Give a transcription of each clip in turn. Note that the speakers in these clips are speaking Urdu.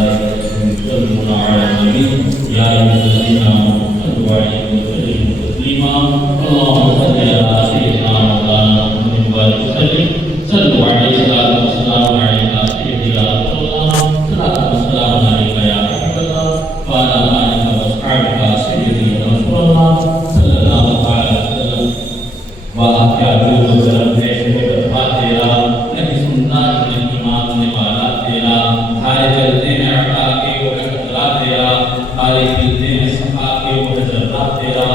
وملائكته يصلون على النبي يا أيها الذين آمنوا صلوا عليه وسلموا تسليما اللهم صل على سيدنا مولانا محمد وسلم صلوا عليه الصلاة والسلام عليك سيدي يا رسول الله صلاة والسلام عليك يا حبيب الله وعلى آلك وأصحابك سيدي يا رسول الله صلى الله عليه وسلم وأحيا بالوزن تیرا نہیں سننا نہیں ماننے والا تیرا ہارے چلتے ہیں عطا کے وہ ہے خطرہ تیرا ہارے چلتے ہیں صفا کے وہ ہے ذرہ تیرا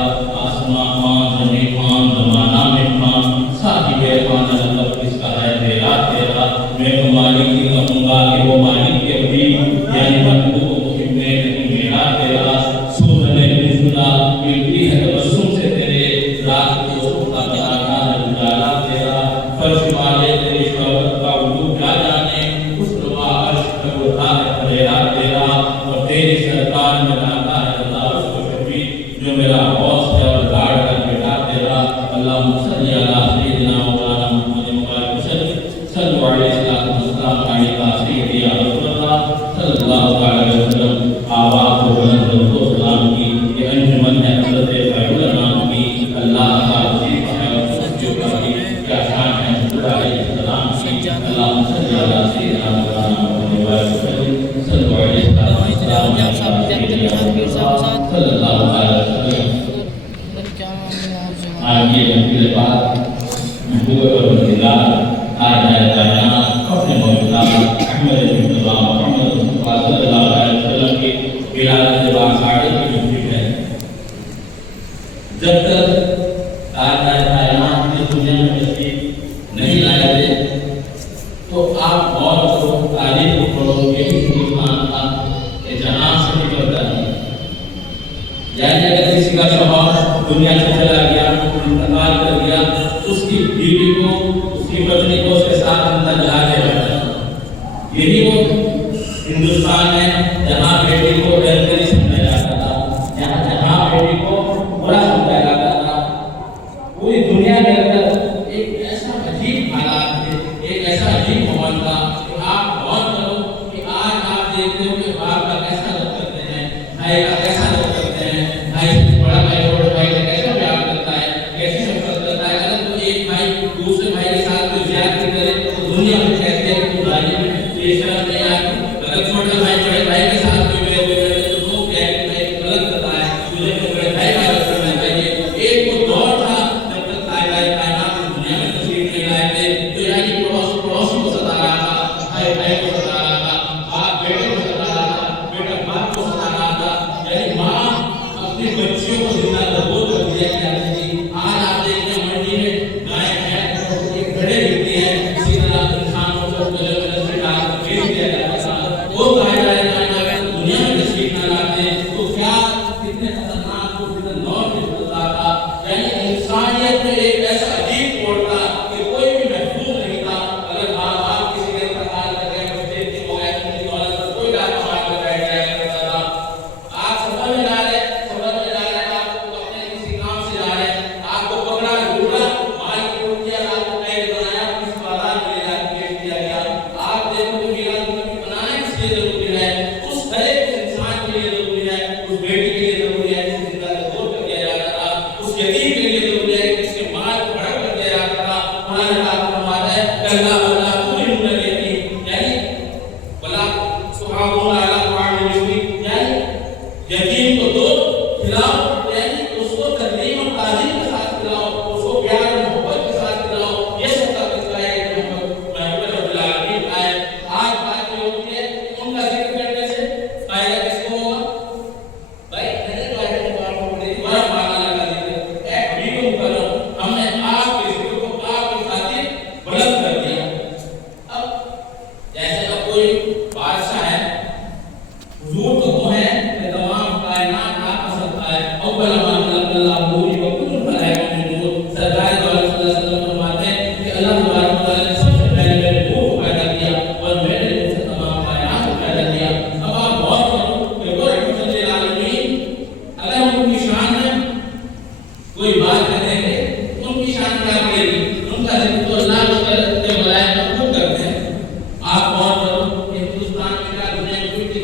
آسمان مان زمین مان زمانہ میں مان صاحب عرفان اللہ کس کا ہے تیرا تیرا میں تو مالک ہی کہوں گا کہ وہ مالک کے بھی یعنی محبوب و محب میں نہیں میرا تیرا سوزنے نزلہ ملتی ہے تبسم سے تیرے رات کو صبح کا تارانا ہے اجالا تیرا فرش والے تیری شہرت کا وجود کیا جانے اس نوا عرش پہ اٹھا ہے پھریرا تیرا اور تیری سرکار میں لاتا ہے اللہ اس کو شفیع جو میرا غوث ہے اور گاڑ کر بیٹا تیرا اللہم صلی علی سیدنا مولانا محمد مبارک وسلم صلو علیہ السلام علیہ سیدی یا رسول اللہ صلی اللہ علیہ وسلم آواز و بلند و سلام کی یہ انجمن ہے حضرت فیض الرحمان کی اللہ کا عزیز ہے اور سچو کا کی کیا شان ہے علیہ السلام کی اللہم صلی علی سیدنا مولانا محمد مبارک وسلم صلو علیہ السلام صلی اللہ علیہ وسلم آگے منزل بعد محبوب پروردگار آج آئے کائنات اپنے موجودہ احمد بن محمد مصطفیٰ صلی اللہ علیہ وسلم کی ولادت باسعادت کی مشرف ہے جب تک آج آئے کائنات کی دنیا میں تشریف نہیں لائے تھے تو آپ اور کو تاریخ کو پڑھو گے ہندوستان کا کہ جہاں سے نکلتا ہے یعنی اگر کسی کا شوہر دنیا سے چلا گیا انتقال کر گیا اس کی بیوی کو اس کی پتنی کو اس کے ساتھ زندہ جلا کے رکھتا ہے یہی وہ ہندوستان ہے جہاں بیٹی کو ڈرکری سمجھا جاتا تھا جہاں بیٹی کو برا سمجھا جاتا تھا پوری دنیا کے اندر ایک ایسا عجیب حالات تھے ایک ایسا عجیب ماحول تھا کہ آپ غور کرو کہ آج آپ دیکھتے ہو کہ باپ کا کیسا رد کرتے ہیں بھائی کا کیسا رد کرتے ہیں بھائی بڑا بھائی چھوٹے بھائی سے کیسا پیار کرتا ہے کیسی شفقت کرتا ہے اگر تو ایک بھائی دوسرے بھائی کے ساتھ کوئی زیادتی کرے تو دنیا میں کہتے ہیں کہ دنیا میں یہ شرم نہیں آتی اگر چھوٹے بھائی بڑے بھائی کے ساتھ کوئی بے کرے تو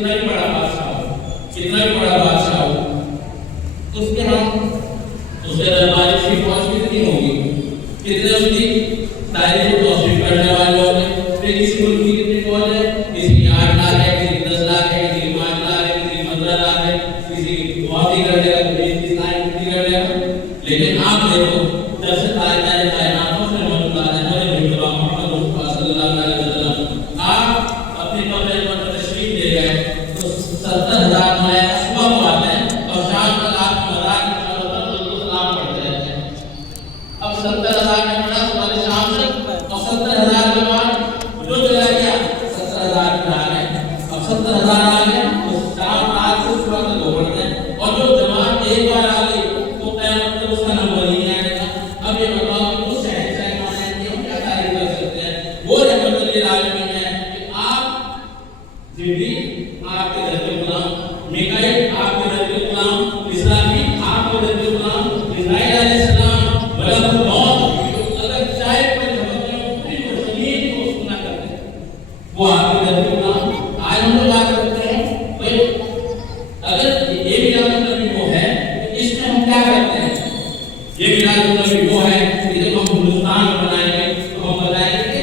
کتنا بھی بڑا بادشاہ ہو، کتنا بھی بڑا بادشاہ ہو، اس کے ہم اس کے دربار کی فوج کتنی ہوگی، کتنے اس کی تعریف و توصیف کرنے والے لوگ ہیں. پھر کسی ملک کی کتنی فوج ہے، کسی کی 8 لاکھ ہے، کسی کی 10 لاکھ ہے، کسی کی 5 لاکھ ہے، کسی کی 15 لاکھ ہے، کسی کی بہت ہی کر دے گا، کسی کی 30 لاکھ کر دے گا. لیکن آپ دیکھو جب سے تاریخ کائنات میں موجود ہے ہمارے نبی محمد مصطفیٰ صلی اللہ علیہ وسلم، آپ اپنے کمرے پر تشریف لے گئے تو 70,000 ملائکہ صبح کو آتے ہیں اور شام تک آپ کی مدار کی سلام پڑھتے رہتے ہیں. اب 70,000 کا بڑا صبح شام تک اور 70,000 کے بعد جو چلا گیا 70,000 کے آ گئے. اب 70,000 آ گئے تو شام رات سے صبح تک وہ پڑھتے ہیں اور جو جماعت ایک بار آ گئی تو قیامت تک اس کا نمبر ہی نہیں آئے گا. اب یہ بتاؤ کہ اس شہر سے کون ہے کہ ہم کیا تعریف کر سکتے ہیں. وہ رحمت للعالمین ہے کہ آپ جبریل آپ کے در کے غلام، میکائیل آپ کے در کے غلام، اسرافیل آپ کے در کے غلام، اسرائیل علیہ السلام، ملک الموت اگر چاہے کوئی جھپکنے میں پوری روشنی کو سنا کرتے ہیں وہ آپ کے در کے غلام. آج ہم لوگ بات کرتے ہیں بھائی اگر یہ میلاد النبی وہ ہے تو اس میں ہم کیا کرتے ہیں. یہ میلاد النبی وہ ہے کہ جب ہم ہندوستان میں منائیں گے تو ہم بتائیں گے کہ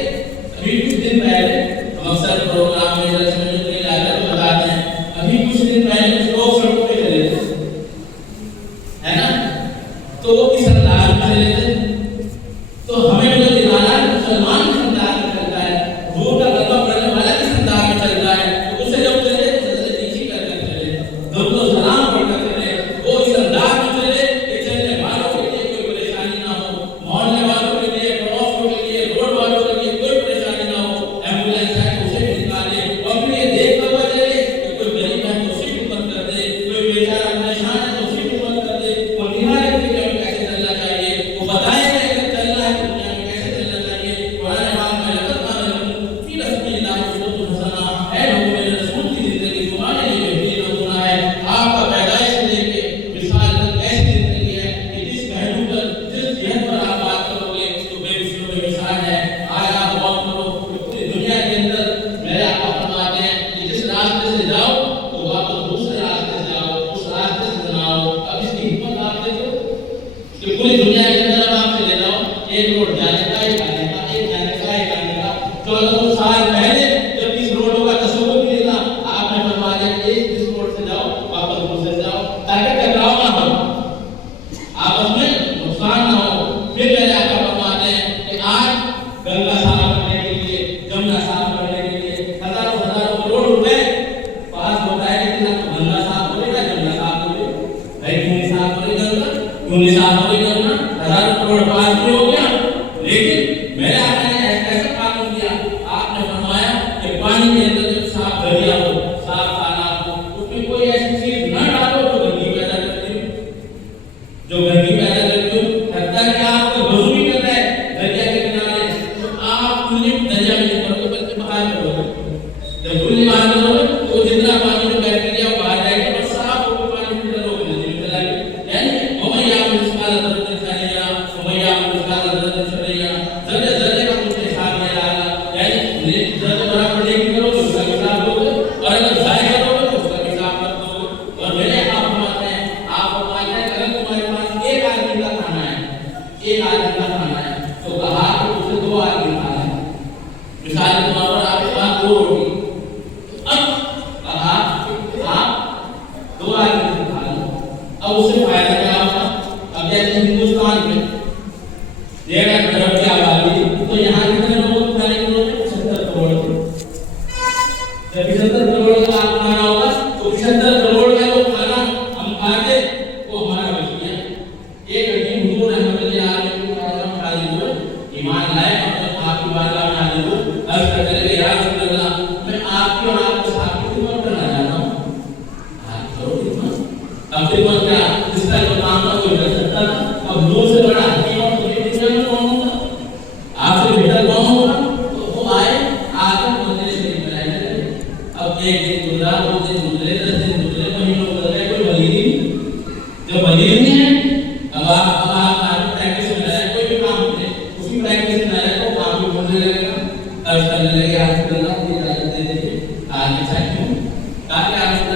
ابھی کچھ دن پہلے ہم اکثر پروگرام میں جلسے میں جو علاقہ تو بتاتے ہیں ابھی کچھ دن پہلے کچھ لوگ سڑکوں پہ چلے تھے ہے نا، تو وہ کس انداز میں چلے تھے. تو ہمیں جو دلانا ہے مسلمان کس انداز میں چلتا ہے، حضور کا غلبہ پڑھنے والا کس انداز میں چلتا ہے، تو اسے جب چلے تو نیچی کر کر چلے، درود و سلام پڑھ کر چلے، وہ اس انداز میں چلے کہ چلنے والوں کے لیے کوئی پریشانی نہ ہو، محلے والوں کے لیے، پڑوسیوں کے لیے، روڈ والوں کے لیے کوئی پریشانی نہ ہو. ایمبولینس ہے تو اسے بھی نکالے اور پھر یہ دیکھتا ہوا چلے کہ کوئی غریب ہے تو اسے بھی مدد کر دے، کوئی بیچارہ پریشان ہے تو اسے بھی مدد کر دے. وہ نہایت دنیا میں کیسے چلنا چاہیے، وہ بتائے کہ اگر چلنا ہے تو دنیا میں کیسے چلنا چاہیے. قرآن پاک میں لقد کان لکم فی رسول اللہ اسوۃ حسنہ، اے لوگوں میرے رسول کی زندگی تمہارے لیے بہترین نمونہ ہے. آپ کا پیدائش سے لے کے مثال تک ایسی زندگی ہے کہ جس پہلو پر جس جہت پر آپ بات کرو گے تو بے مثل و بے مثال ہے. آج آپ غور کرو کہ پوری دنیا کے اندر میرے آقا فرماتے ہیں کہ جس راستے سے جاؤ تو واپس دوسرے راستے سے جاؤ، اس راستے سے نہ آؤ. اب اس کی حکمت آپ دیکھو کہ پوری دنیا کے اندر اب آپ چلے جاؤ، ایک روڈ جانے کا، ایک آنے کا، ایک جانے کا، ایک آنے کا. 1400 سال پہلے جب اس روڈوں کا تصور بھی نہیں تھا آپ نے فرما دیا کہ ایک اس روڈ سے جاؤ واپس دوسرے سے جاؤ تاکہ ٹکراؤ نہ ہو، آپس میں نقصان نہ ہو. پھر میرے آقا فرماتے ہیں کہ آج گنگا صاف کرنے کے لیے، جمنا صاف کرنے کے لیے ہزاروں کروڑ روپے پاس ہوتا ہے، لیکن آپ گنگا صاف کرے گا، جمنا صاف کرے بھائی کیوں نہیں صاف کرے گا، کیوں نہیں صاف کرے گا. ہزاروں کروڑ پاس بھی ہو گیا لیکن میرے آقا نے ایسا قانون دیا. آپ نے فرمایا کہ پانی کے اندر جب صاف دریا ہو، صاف تالاب ہو، اس میں کوئی ایسی چیز نہ ڈالو جو گندگی پیدا کرتی ہو، جو گندگی پیدا کرتی ہو. حتیٰ کہ آپ کو وضو بھی کرنا ہے دریا کے کنارے تو آپ کلی دریا میں نہیں کرو گے بلکہ باہر کرو گے. جب کلی باہر کرو گے تو جتنا پانی میں بیکٹیریا باہر جائے گا اور صاف ہو کے پانی فلٹر ہو کے ندی میں چلا گیا. یعنی وَمَن يَعْمَلْ مِثْقَالَ ذَرَّةٍ خَيْرًا وَمَن يَعْمَلْ مِثْقَالَ ذَرَّةٍ شَرًّا، ذرے ذرے کا مجھ سے حساب دیا جائے گا. یعنی ذرے برابر نیکی کرو تو اس کا حساب دو گے اور اگر ضائع کرو گے تو اس کا حساب مت دو گے. اور میرے آپ فرماتے ہیں اگر تمہارے پاس ایک آدمی کا کھانا ہے، ایک آدمی کا کھانا ہے تو کہا کہ اسے 2 آدمی کھانا ہے. مثال کے طور پر آپ کے پاس 2 روٹی، اب کہا آپ 2 آدمی کھا لو. اب اس سے فائدہ کیا ہوگا. اب جیسے ہندوستان میں 1.5 ارب کی آبادی تو یہاں کتنے لوگوں کو کھانے کی ضرورت ہے؟ 75 کروڑ. جب 75 کروڑ کا آپ کھانا ہوگا تو 75 کروڑ کا وہ کھانا ہم کھا کے وہ ہمارا بچ گیا. ایک عظیم حضور رحمت اللہ علیہ ایمان لائے اور آپ کی بارگاہ میں حاضر ہوں. عرض کرتے رہے یا رسول اللہ میں آپ کی اور آپ کے ساتھ کی خدمت کرنا چاہتا ہوں. آپ کرو خدمت. اب خدمت کیا جس طرح کا کام تھا کوئی کر سکتا تھا. اب نور سے بڑا حکیم اور تجھے دنیا میں کون ہوگا، آپ سے بہتر کون ہوگا. تو وہ آئے آ کر مندر شریف میں رہنے لگے. اب ایک دن گزرا، 2 دن گزرے، 10 دن گزرے، مہینوں گزرے، کوئی ولی نہیں. جب ولی نہیں ہے اب آپ پریکٹس میں رہے، کوئی بھی کام کرے اسی پریکٹس میں رہے تو کام بھی بولنے لگے گا. عرض کرنے لگے آپ کو اللہ کی اجازت دے دیجیے آگے چاہیے. کہا کہ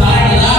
60,000